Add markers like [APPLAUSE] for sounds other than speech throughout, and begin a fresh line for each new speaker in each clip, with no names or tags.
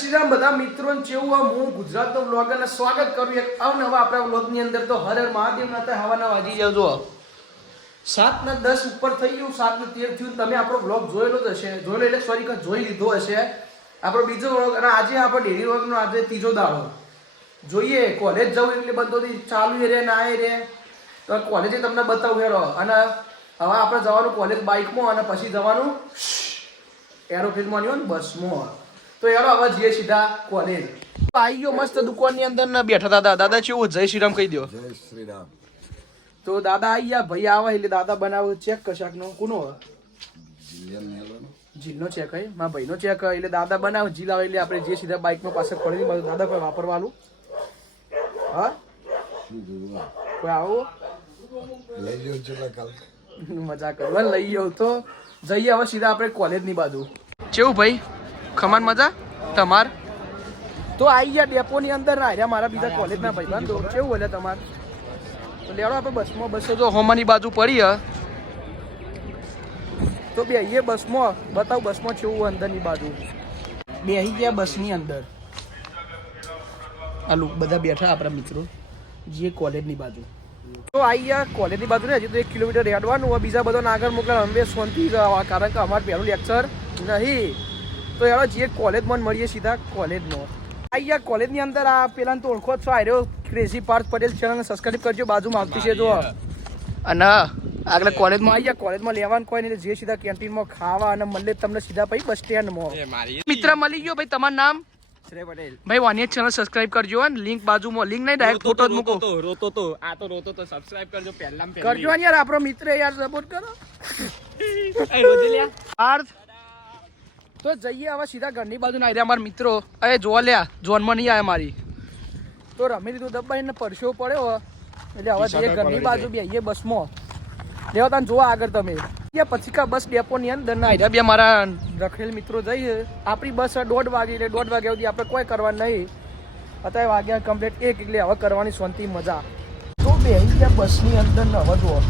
શ્રી રામ બધા મિત્રો જેવું આ હું ગુજરાતનો બ્લોગ અને સ્વાગત કરું એક અવનવા આપણા બ્લોગની અંદર તો હર હર મહાદેવ ના હવાના વાજી જાવ જો સાત ને દસ ઉપર થઈ ગયું સાત ને તેર થયું, તમે આપણો બ્લોગ જોયેલો જ હશે. જોયેલો એટલે સોરી કે જોઈ લીધો હશે. આપણો બીજો બ્લોગ અને આજે આપણો ડેરી બ્લોગનો આજે ત્રીજો દાડો. જોઈએ કોલેજ જવું એટલે બધું ચાલુ રે ના રે. તો કોલેજે તમને બતાવું હેરો અને હવે આપણે જવાનું કોલેજ બાઇકમાં અને પછી જવાનું એરોપ્લેનમાં નહીં બસમાં. તો યારો હવે જઈએ સીધા કોલેજ. આવી ગયો મસ્ત દુકાનની અંદર ને બેઠા દાદા દાદા છે જય શ્રીરામ કહી દો
જય શ્રી રામ
તો દાદા આવી ગયા ભાઈ આવે એટલે દાદા બનાવો ચેક કશાક નો કોનો જીલનો ચેક હોય મારા ભાઈનો ચેક એટલે દાદા બનાવે. જીલ આવે એટલે આપણે જે સીધા બાઇકમાં પાસે ખોલી બાજુ દાદા કોઈ વાપરવાનું હા? કોઈ આવો?
લઈ
મજા કરવા. લઈ જાઉં તો. જઈએ હવે સીધા આપણે કોલેજની બાજુ. કેવું ભાઈ? ખમાન મજા? તમાર? તો આવી ગયા ડેપોની અંદર ના રહ્યા મારા બીજા કોલેજના ભાઈબંધો. કેવું બોલે તમાર? તો લેવડો આપણે બસમાં બસો જો હોમાની બાજુ પડી તો બે એ બસમાં. બતાવ બસમાં કેવું અંદરની બાજુ. બે આવી ગયા બસની અંદર. આ બધા બેઠા આપણા મિત્રો. જે કોલેજની બાજુ. તો ગયા કોલેજની બાજુ ને, હજી તો એક કિલોમીટર રેડવાનું બીજા બધા આગળ મોકલા, અમે શાંતિ કારણ કે અમારે પહેલું લેક્ચર નહીં. તો યાર જે કોલેજમાં મળીએ સીધા કોલેજમાં અહીંયા કોલેજની અંદર આ પેલા તો ઓળખો જ છો આર્યો ક્રેઝી પાર્થ પટેલ ચેનલને સબસ્ક્રાઇબ કરજો બાજુમાં આવતી છે જો. અને આગળ કોલેજમાં આવી ગયા કોલેજમાં લેવાનું કોઈ નહીં જે સીધા કેન્ટીનમાં ખાવા અને મળે તમને સીધા પછી બસ સ્ટેન્ડમાં મિત્ર મળી ગયો ભાઈ તમારું નામ? ભાઈ વાનિયર ચેનલ સબસ્ક્રાઇબ કરજો અને લિંક બાજુમાં લિંક નહીં ડાયરેક્ટ ફોટો જ મૂકો.
તો રોતો તો આ તો રોતો તો સબસ્ક્રાઇબ કરજો પહેલા
કરજો યાર આપણો મિત્ર યાર સપોર્ટ કરો. [LAUGHS]
રોજે
પાર્થ તો જઈએ હવે સીધા ઘરની બાજુ ના રહ્યા અમારા મિત્રો. અરે જોવા લ્યા જોનમાં નહીં આવે મારી. તો રમી લીધું દબાઈને પરસ્યો પડ્યો એટલે હવે જઈએ ઘરની બાજુ બે આવીએ બસમાં. લેવા તને જોવા આગળ તમે. એ પછી કા બસ ડેપોની અંદર ના આવ્યા બે મારા રખેલ મિત્રો જઈએ આપણી બસ દોઢ વાગે એટલે દોઢ વાગ્યા સુધી આપણે કોઈ કરવા નહીં. અત્યારે વાગ્યા કમ્પ્લીટ એક એટલે હવે કરવાની શાંતિ મજા. તો બે ત્યાં બસની અંદર ને હવે જુઓ.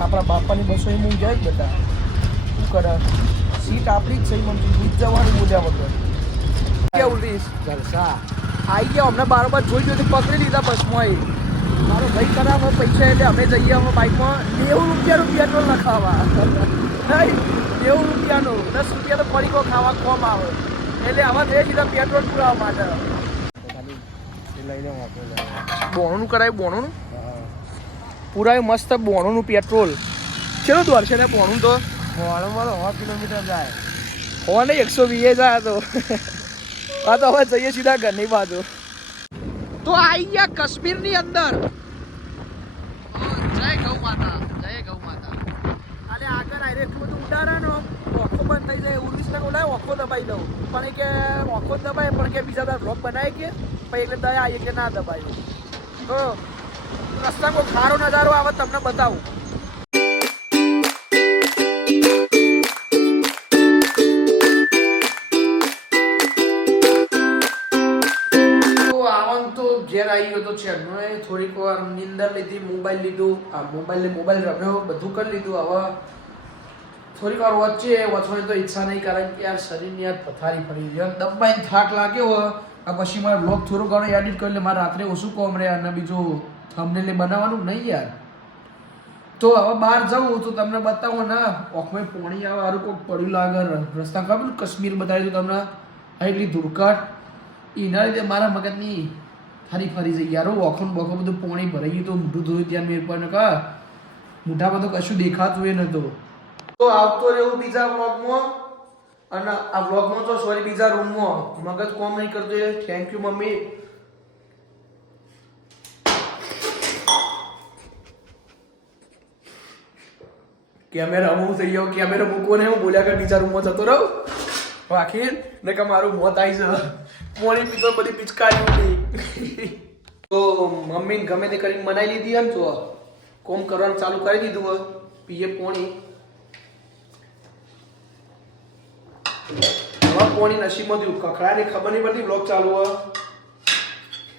આપણા બાપાની બસો એમ જાય જ બધા. શું કરે? સીટ આપણી જ છે મને દૂધ જવાનું બોલ્યા વગર. કેવું રીસ જલસા. આવી ગયા અમને બારોબાર જોઈ જોઈ પકડી લીધા બસમાં એ. મારો ભાઈ ખરાબ પૈસા એટલે અમે જઈએ અમે બાઇકમાં નેવું રૂપિયાનું પેટ્રોલ નખાવા નહીં નેવું રૂપિયાનો. દસ રૂપિયા તો પડીકો ખાવા કોમ આવે. એટલે આમાં જઈએ સીધા પેટ્રોલ પુરાવા માટે. બોણું કરાયું બોણું? પૂરાય મસ્ત બોણુંનું પેટ્રોલ. કેવું દ્વાર છે ને બોણું તો?
મારો સો કિલોમીટર જાય.
હોવા નહીં એકસો વીએ જાય તો. આ તો હવે જઈએ સીધા ઘરની બાજુ. તો આવી ગયા કાશ્મીરની અંદર. જય ગૌ માતા જય ગૌ માતા. અરે આગળ આરે એટલું બધું ઉડાડવાનો ઓખો બંધ થઈ જાય ઉર્વિસ ને બોલાય ઓખો દબાઈ દઉં પણ એ કે ઓખો દબાય પણ કે બીજા બધા બ્લોક બનાવી કે પછી એટલે દયા આવી કે ના દબાયું. તો રસ્તા કોઈ ખારો નજારો આવે તમને બતાવું. આવી છે. અન્વયે થોડીક વાર નિંદર લીધી, મોબાઈલ લીધો. આ મોબાઈલ મોબાઈલ રમ્યો બધું કરી લીધું. હવે થોડીક વાર વચ્ચે વચવાની તો ઈચ્છા નહીં, કારણ કે યાર શરીરની યાર પથારી ફરી ગઈ. દબાઈને થાક લાગ્યો આ પછી મારે બ્લોગ થોડું ઘણું એડિટ કરી લે. મારે રાત્રે ઓછું કોમ રહે અને બીજું થંબનેલ બનાવવાનું નહીં યાર. તો હવે બહાર જાઉં તો તમને બતાવો ને, ઓખમાં પોણી આવે સારું કોઈક પડ્યું લાગે. રસ્તા ખબર કશ્મીર બતાવી દઉં તમને? એટલી ધૂળકાટ. એના લીધે મારા મગજની ફરી ફરી જઈ. યારો ને બોખો બધું પોણી ભરાઈ ગયું તો મોઢું ધોયું ત્યાં મેર પર કા? મોઢામાં તો કશું દેખાતું એ નતો. તો આવતો રહેવું બીજા વ્લોગમાં. અને આ વ્લોગમાં તો સોરી બીજા રૂમમાં મગજ કોમ નહીં કરતો એ. Thank you mummy. કેમેરા હું થઈ ગયો. કેમેરા મૂકવો ને હું બોલ્યા કે બીજા રૂમમાં જતો રહું. આખી ને કે મારું મોત આવી છે પોણી પીતો બધી પિચકારી ઉડી. તો મમ્મીને ગમે તે કરીને બનાવી લીધી એમ જો કોમ કરવાનું ચાલુ કરી દીધું હોય પીએ પોણી. હવે પોણી નસીબમાં થયું કકડાની ખબર નહીં પડતી બ્લોગ ચાલુ હોય.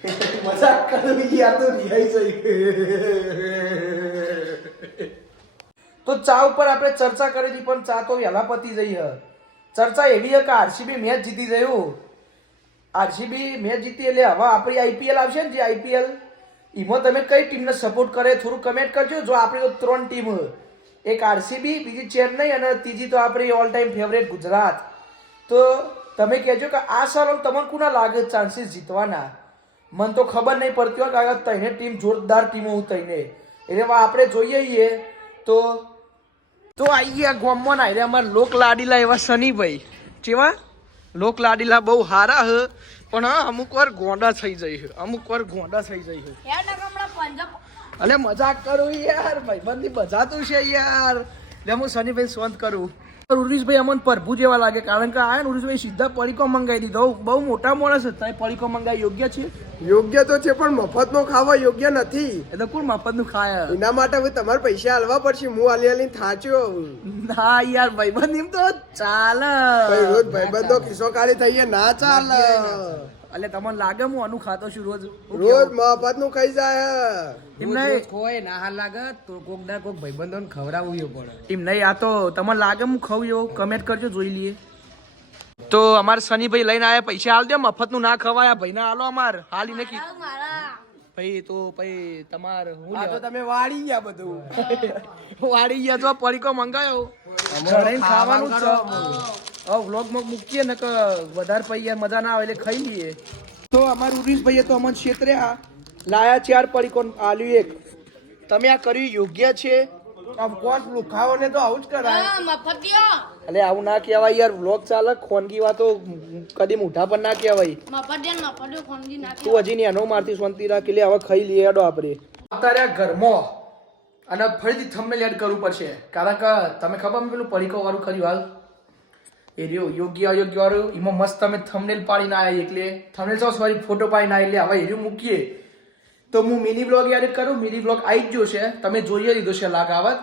[LAUGHS] મજાક કરવી યાર, તો રિહાઈ જઈ. [LAUGHS] તો ચા ઉપર આપણે ચર્ચા કરી હતી, પણ ચા તો વહેલા પતી જઈ હ. ચર્ચા એવી કે આરસીબી મેચ જીતી ગયું. આરસીબી મેચ જીતી એટલે હવે આપણી આઈપીએલ આવશે ને જે આઈપીએલ, એમાં તમે કઈ ટીમને સપોર્ટ કરે થોડું કમેન્ટ કરજો. જો આપણી તો ત્રણ ટીમ, એક આરસીબી, બીજી ચેન્નઈ અને ત્રીજી તો આપણી ઓલ ટાઈમ ફેવરેટ ગુજરાત. તો તમે કહેજો કે આ સાલ તમને કોના લાગે ચાન્સીસ જીતવાના? મને તો ખબર નહીં પડતી હોય કારણ કે તઈને ટીમ જોરદાર ટીમો હું તઈને એટલે આપણે જોઈએ તો તો આઈ ગયા ગોમમાં ના એટલે અમારા લોક લાડીલા એવા સનીભાઈ કેવા? લોક લાડીલા બહુ હારા હ પણ અમુક વાર ગોંડા થઈ જાય છે અમુક વાર ગોંડા થઈ જાય છે અલે મજાક કરું યાર ભાઈબંધી બજાતું છે યાર. એટલે હું સનીભાઈ સ્વંત કરું. ઉર્વિશભાઈ અમને પ્રભુ જેવા લાગે. કારણ કે આ ઉર્વિશભાઈ સીધા પડીકો મંગાવી દીધો. બહુ મોટા માણસ હતા એ પડીકો મંગાવી યોગ્ય છે?
યોગ્ય તો છે પણ મફત નો ખાવા યોગ્ય નથી.
એ તો કોણ મફતનું ખાય?
એના માટે હવે તમારે પૈસા હાલવા પડશે. હું હાલી હાલી થાચ્યો.
ના યાર ભાઈબંધ એમ તો ચાલે.
રોજ ભાઈબંધો કિસ્સો કાઢી થઈએ ના ચાલે.
એટલે તમને લાગે હું આનું ખાતો છું રોજ?
રોજ મહાભાતનું ખાઈ જાય
એમ નહીં.
કોઈ ના હાલ લાગે તો કોક ના કોક ભાઈબંધોને ખવડાવવું પડે.
એમ નહીં આ તો તમને લાગે હું ખાઉં એવો? કમેન્ટ કરજો જોઈ લઈએ. તો અમારે સનીભાઈ લઈને આયા પૈસા હાલ દે મફતનું ના ખવાયા. ભાઈ ના હાલો અમાર હાલી
નકી
ભાઈ તો ભાઈ તમાર હું
તો તમે વાળી ગયા બધું.
વાળી ગયા તો પડીકો મંગાયો. ખાવાનું છે. હવે વ્લોગમાં મૂકીએ ને કે વધારે પૈયા મજા ના આવે એટલે ખાઈ લઈએ. તો અમારું ઉરીશભાઈએ તો અમન ક્ષેત્રે આ. લાયા ચાર પડીકો ને આલ્યું એક. તમે આ કર્યું યોગ્ય છે?
ઓફકોર્સ લુખાવો ને તો આવું જ કરાય.
એટલે આવું ના કહેવાય યાર વ્લોગ ચાલે ખોનગી વાતો કદી મોઢા પર ના કહેવાય. તું હજી એનો મારથી શાંતિ રાખ એટલે હવે ખાઈ લઈએ હેડો આપણે અત્યારે ઘરમાં અને ફરીથી થંબનેલ એડ કરવું પડશે. કારણ કે તમે ખબર પેલું પડીકો વાળું ખરી હાલ? એ રહ્યો, યોગ્ય અયોગ્ય વાળું એમાં મસ્ત તમે થમનેલ પાડીને આવ્યા એટલે થમનેલ છો સોરી ફોટો પાડીને આવ્યા એટલે હવે એ રહ્યું મૂકીએ. તો હું મિની બ્લોગ એડ કરું. મિની બ્લોગ આવી જ છે. તમે જોઈએ લીધો છે લાગાવત.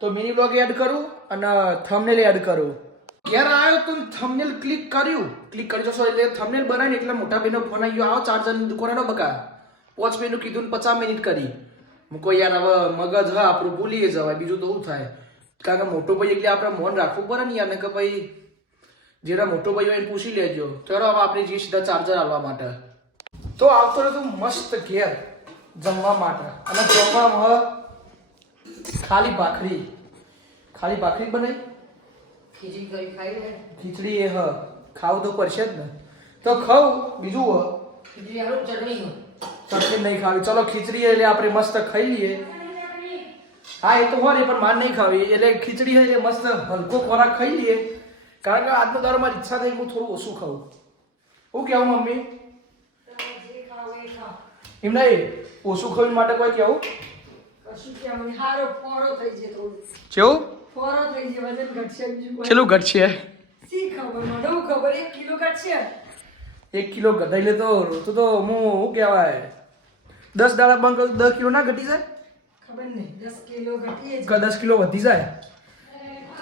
તો મિની બ્લોગ એડ કરું અને થમનેલ એડ કરું. ઘેર આવ્યો તો થમનેલ ક્લિક કર્યું. ક્લિક કરી જશો એટલે થમનેલ બનાવીને એટલે મોટા ભાઈનો ફોન આવી ગયો. આવો ચાર્જરની દુકાન બકા. પાંચ મિનિટ કીધું ને પચાસ મિનિટ કરી. મૂકો યાર, હવે મગજ હા, આપણું ભૂલી જવાય. બીજું તો શું થાય? કારણ કે મોટો ભાઈ એટલે આપણે મોન રાખવું પડે ને યાર. ને કે ભાઈ જેના મોટો ભાઈ હોય પૂછી લેજો. ચલો હવે આપણે જઈએ સીધા ચાર્જર આવવા માટે. તો આવતો રહ્યો તું મસ્ત ઘેર જમવા માટે. અને જમવામાં ખાલી ભાખરી. ખાલી ભાખરી બનાવી?
ખીચડી ખાઈ લે.
ખીચડી એ હ. ખાવું તો પડશે જ ને. તો ખાવ બીજું હ.
ખીચડી ચટણી
ચટણી નહીં ખાવી. ચલો ખીચડી એટલે આપણે મસ્ત ખાઈ લઈએ. હા એ તો હોય પણ માર નહીં ખાવી. એટલે ખીચડી હોય એટલે મસ્ત હલકો ખોરાક ખાઈ લઈએ. કારણ કે આજનો દારો મારી ઈચ્છા થઈ હું થોડું ઓછું ખાઉં. હું કેવું મમ્મી? એમ નહીં ઓછું ખાવું માટે કોઈ કેવું?
કશું કેવું નહીં. હારો ફોરો થઈ જાય થોડું
કેવું?
થઈ જાય વજન ઘટશે એક કિલો ઘટશે?
એક કિલો ઘટાઈ લે તો તો તો હું શું કહેવાય? દસ દાડા બંધ દસ કિલો ના ઘટી જાય?
ખબર નહીં દસ કિલો ઘટીએ
દસ કિલો વધી જાય?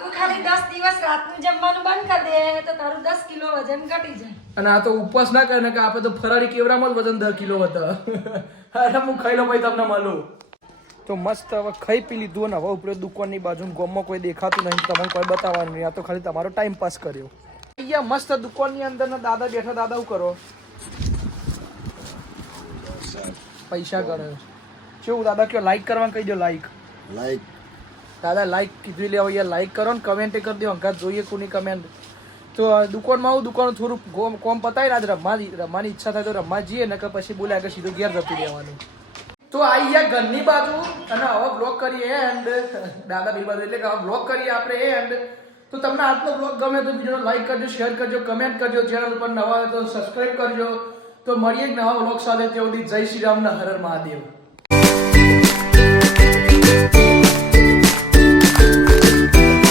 તું ખાલી 10 દિવસ રાતનું જમવાનું બંધ કરી દે તો તારું 10 કિલો વજન ઘટી જાય.
અને આ તો ઉપવાસ ના કરે ને કે આપણે તો ફરારી કેવડામાં જ વજન 10 કિલો હતા. [LAUGHS] અરે હું ખાઈ લો ભાઈ તમને મળું. તો મસ્ત હવે ખાઈ પી લીધું ને હવે ઉપરે દુકાનની બાજુ ગોમમાં કોઈ દેખાતું નહીં તમને કોઈ બતાવવાનું નહીં. આ તો ખાલી તમારો ટાઈમ પાસ કર્યો. અહીંયા મસ્ત દુકાનની અંદર ના દાદા બેઠા દાદા હું કરો? પૈસા કરે. કેવું દાદા કયો લાઈક કરવાનું કહી દો લાઈક
લાઈક
દાદા લાઈક કીધી લેવા યાર લાઈક કરો ને કમેન્ટ કરી દો, અંગાત જોઈએ કોની કમેન્ટ તો દુકાનમાં આવું, દુકાન થોડું કોમ કોમ પતાવી આજ રમવા રમવાની ઈચ્છા થાય તો રમવા જઈએ ને કે પછી બોલે આગળ સીધું ઘેર જતું રહેવાનું. તો આ ગયા ઘરની બાજુ, અને હવે બ્લોક કરીએ એન્ડ દાદા બી બાજુ એટલે કે હવે બ્લોક કરીએ આપણે એન્ડ તો તમને આજનો બ્લોગ ગમે તો બીજો લાઈક કરજો શેર કરજો કમેન્ટ કરજો, ચેનલ ઉપર નવા હોય તો સબસ્ક્રાઈબ કરજો. તો મળીએ એક નવા બ્લોગ સાથે ત્યાં સુધી જય શ્રી રામ હર હર મહાદેવ.